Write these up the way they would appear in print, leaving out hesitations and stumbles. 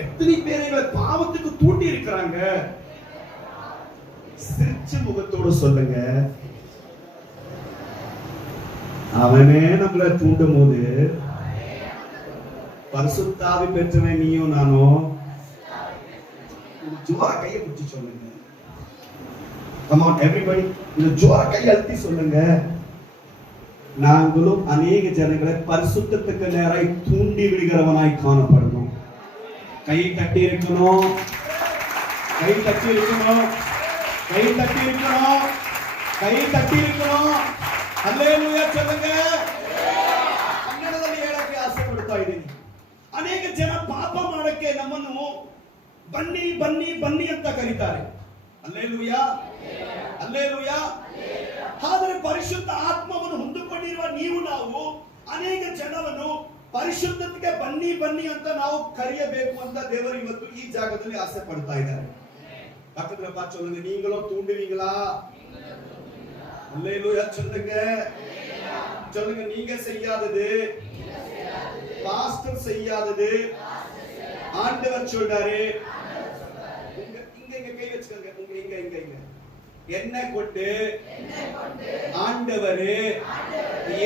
எத்தனை பேர் எங்களை பாவத்துக்கு தூண்டி இருக்கிறாங்க. சிரிச்ச முகத்தோடு சொல்லுங்க, அவனே நம்மளை தூண்டும் போது பரிசுத்த ஆவி பெற்றவன் நீயும் நானும். ஜோர கையை பிடிச்சி சொல்லுங்க. Come on everybody, இந்த ஜோர கையை அழுத்தி சொல்லுங்க. நாங்களும் அநேக ஜனங்களை பரிசுத்தத்துக்கு நேராய் தூண்டி விடுகிறவனாய் காணப்படணும். கை தட்டி இருக்கணும், கை தட்டி இருக்கணும், கை தட்டி இருக்கணும், கை தட்டி இருக்கணும். அல்லேலூயா சொல்லுங்க. ಕನ್ನಡದಲ್ಲಿ ಹೇಳಕ್ಕೆ ಆಸೆ ಪಡ್ತಾ ಇದ್ದೀನಿ. ಅನೇಕ ಜನ ಪಾಪ ಮಾಡಕ್ಕೆ ನಮ್ಮನ್ನು ಬನ್ನಿ ಬನ್ನಿ ಬನ್ನಿ ಅಂತ ಕರೀತಾರೆ. Alleluia, alleluia. ಆದರೆ ಪರಿಶುದ್ಧ ಆತ್ಮವನ್ನು ಹೊಂದಿಕೊಂಡಿರುವ ನೀವು ನಾವು ಅನೇಕ ಜನವನ್ನು ಪರಿಶುದ್ಧತೆಗೆ ಬನ್ನಿ ಬನ್ನಿ ಅಂತ ನಾವು ಕರೆಯಬೇಕು ಅಂತ ದೇವರು ಇವತ್ತು ಈ ಜಾಗದಲ್ಲಿ ಆಸೆ ಪಡ್ತಾ ಇದ್ದಾರೆ. பக்கத்துல பார்த்து சொல்லுங்க, நீங்களும் தூண்டுவீங்களா? அல்லேலூயா சொல்லுங்க. சொல்லுங்க, நீங்க செய்யாதது, பாஸ்டர் செய்யாதது ஆண்டவர் சொல்றாரு. இங்க கை வச்சுக்கோங்க. இங்க என்ன கொண்டு ஆண்டவர்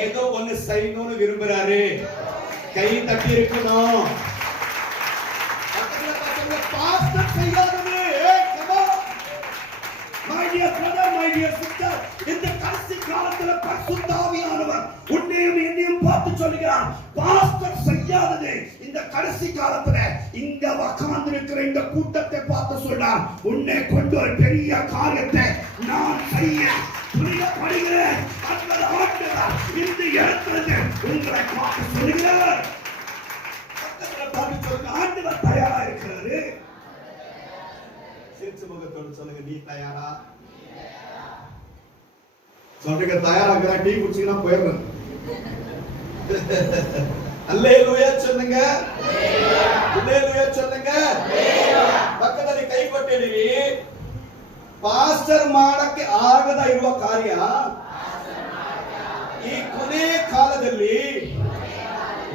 ஏதோ ஒன்னு செய்யணும்னு விரும்புறாரு. கை தட்டி இருக்கணும். Pastor செய்யாதது. My dear brother, my dear sister, இந்த கடைசி காலத்துல பரிசுத்த ஆவியானவர் உன்னையும் என்னையும் பார்த்து சொல்லுகிறார், பாஸ்டர் செய்யாதது இந்த கடைசி காலத்துல இங்க உட்கார்ந்து இருக்கிற இந்த கூட்டத்தை பார்த்து சொல்றார், உன்னை கொண்டு ஒரு பெரிய காரியத்தை நான் செய்ய துணியப்படுகிறேன். அந்த ஆண்டவர் இந்த இடத்துல உங்களை பார்த்து சொல்லுகிறார். பக்கத்துல பார்த்து சொல்லுங்க, ஆண்டவர் தயாரா இருக்கிறாரு. சிரிச்ச முகத்தோடு சொல்லுங்க, நீ தயாரா? சொல்றீங்க தயாராக டீ குடிச்சீங்கன்னா போயிடுறேன். அல்லேலூயா சொல்லுங்க, அல்லேலூயா சொல்லுங்க. ಪಕ್ಕದಲ್ಲಿ ಕೈ ಕೊಟ್ಟಿದ್ದೀವಿ. ಪಾಸ್ಟರ್ ಮಾಡಕ್ಕೆ ಆಗದ ಇರುವ ಕಾರ್ಯ ಈ ಕೊನೆ ಕಾಲದಲ್ಲಿ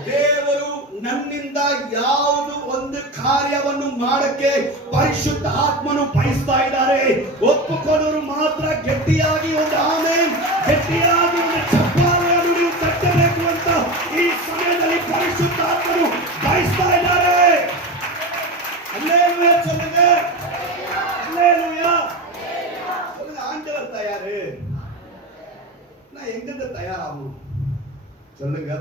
ದೇವರು ನನ್ನಿಂದ ಯಾವುದು ಒಂದು ಕಾರ್ಯವನ್ನು ಮಾಡಕ್ಕೆ ಪರಿಶುದ್ಧ ಆತ್ಮನು ಬಯಸ್ತಾ ಇದ್ದಾರೆ. ಒಪ್ಪುಕೊಳ್ಳೋರು ಮಾತ್ರ ಗಟ್ಟಿಯಾಗಿ ಒಂದು ಆಮೆನ್, ಗಟ್ಟಿಯಾಗಿ ಒಂದು ಚಪ್ಪಾಳೆಯನ್ನು ನೀವು ತಟ್ಟಬೇಕು ಅಂತ ಈ ಸಮಯದಲ್ಲಿ ಪರಿಶುದ್ಧ ಆತ್ಮನು ಬಯಸ್ತಾ ಇದ್ದಾರೆ. அல்லேலூயா சொல்லுங்க, அல்லேலூயா சொல்லுங்க. ஆண்டவர் தயாரு, நான் எங்கிருந்து தயாராகும் சொல்லுங்க.